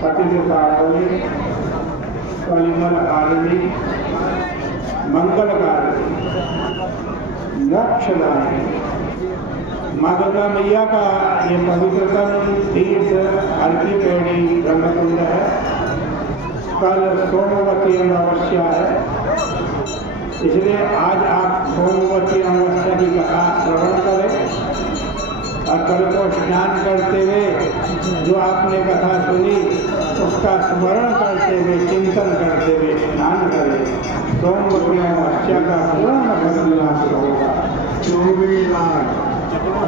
पतितारिणी, कलिमलहारिणी, मंगलकारिणी, मोक्षदायिनी। माँ गंगा मैया का ये पवित्रतम तीर्थ अर्कीपेड़ी ब्रह्मकुंड है। कल सोमवती अमावस्या है, इसलिए आज आप सोमवती अमावस्या की कथा श्रवण करें और कल को स्नान करते हुए जो आपने कथा सुनी उसका स्मरण करते हुए, चिंतन करते हुए स्नान करें। सोमवती अमावस्या का पूर्ण फल लाभ होगा।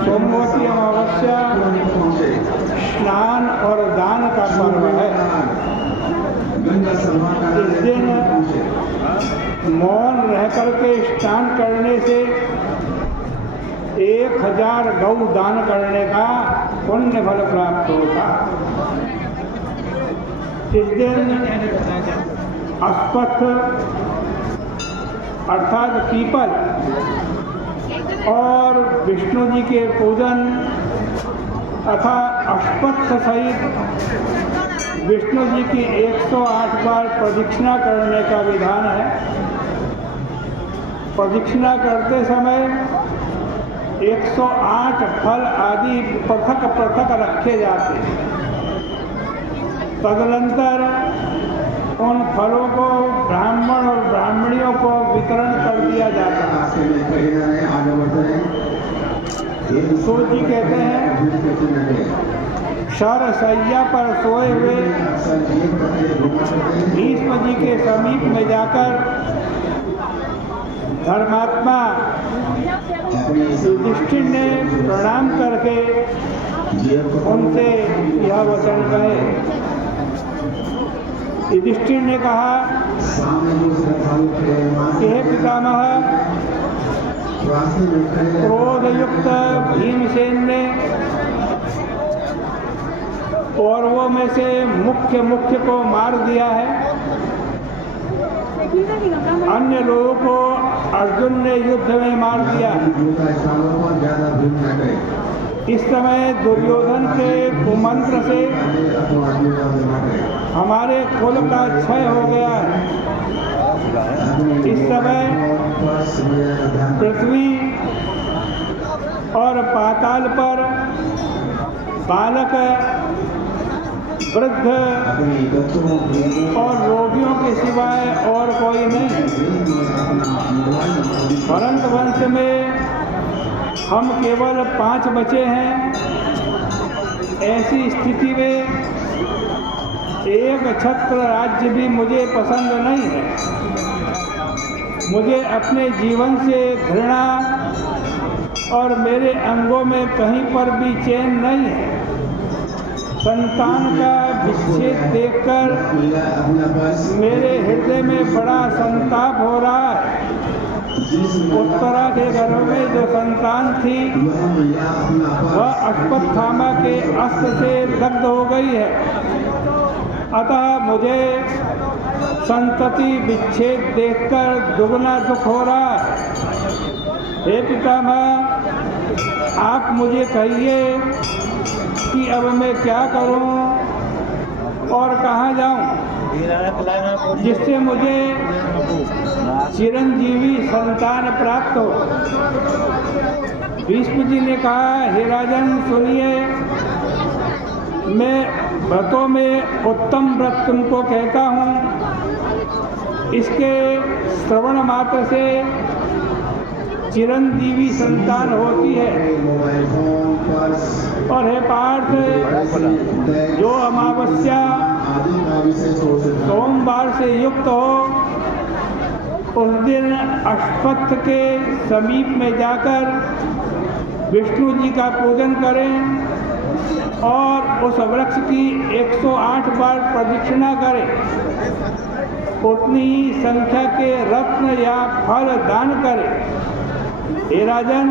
सोमवती अमावस्या स्नान और दान का पर्व है। इस दिन मौन रह करके स्नान करने से 1000 गौ दान करने का पुण्य फल प्राप्त होता। इस दिन अश्वत्थ अर्थात पीपल और विष्णु जी के पूजन तथा अश्वत्थ सहित विष्णु जी की 108 बार प्रदक्षिणा करने का विधान है। प्रदक्षिणा करते समय 108 फल आदि पृथक पृथक रखे जाते हैं। तदनंतर उन फलों को ब्राह्मण और ब्राह्मणियों को वितरण कर दिया जाता है। सूत जी कहते हैं, शरशैया पर सोए हुए भीष्म जी के समीप में जाकर धर्मात्मा युधिष्ठिर ने प्रणाम करके उनसे यह वचन कहे। युधिष्ठिर ने कहा कि हे पितामह, क्रोधयुक्त भीमसेन ने कौरवों में से मुख्य को मार दिया है। अन्य लोगों को अर्जुन ने युद्ध में मार दिया। इस समय दुर्योधन के कुमंत्र से हमारे कुल का क्षय हो गया है। इस समय पृथ्वी और पाताल पर बालक, वृद्ध और रोगियों के सिवाय और कोई नहीं। भरत वंश में हम केवल 5 बचे हैं। ऐसी स्थिति में एक छत्र राज्य भी मुझे पसंद नहीं है। मुझे अपने जीवन से घृणा और मेरे अंगों में कहीं पर भी चैन नहीं है। संतान का विच्छेद देखकर मेरे हृदय में बड़ा संताप हो रहा है। उत्तरा के गर्भ में जो संतान थी वह अश्वत्थामा के अस्त्र से दग्ध हो गई है। अतः मुझे संतति विच्छेद देखकर दुगना दुख हो रहा है। हे पितामह, आप मुझे कहिए कि अब मैं क्या करूं और कहाँ जाऊं जिससे मुझे चिरंजीवी संतान प्राप्त हो। भीष्म जी ने कहा, हे राजन सुनिए, मैं व्रतों में उत्तम व्रत तुमको कहता हूँ। इसके श्रवण मात्र से चिरंजीवी संतान होती है। और हे पार्थ, जो अमावस्या सोमवार से युक्त हो उस दिन अश्वत्थ के समीप में जाकर विष्णु जी का पूजन करें और उस वृक्ष की 108 बार प्रदक्षिणा करें। उतनी ही संख्या के रत्न या फल दान करें। हे राजन,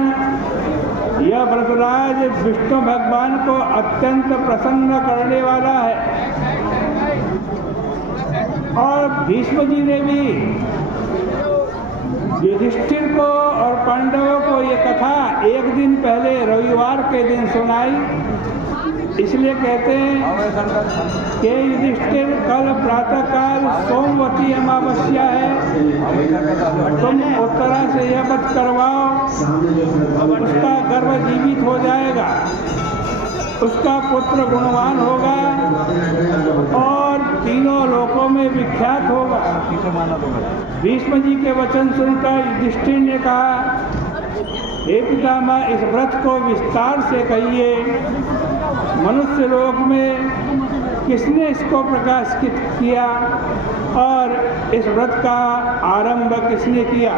यह व्रतराज विष्णु भगवान को अत्यंत प्रसन्न करने वाला है। और भीष्म जी ने भी युधिष्ठिर को और पांडवों को ये कथा एक दिन पहले रविवार के दिन सुनाई। इसलिए कहते हैं कि युधिष्ठिर कल प्रातःकाल सोमवती अमावस्या है, तुम उत्तरा से यह व्रत करवाओ, उसका गर्भ जीवित हो जाएगा, उसका पुत्र गुणवान होगा और तीनों लोकों में विख्यात होगा। भीष्म जी के वचन सुनकर युधिष्ठिर ने कहा, हे पितामह, इस व्रत को विस्तार से कहिए। मनुष्य लोक में किसने इसको प्रकाशित किया और इस व्रत का आरंभ किसने किया?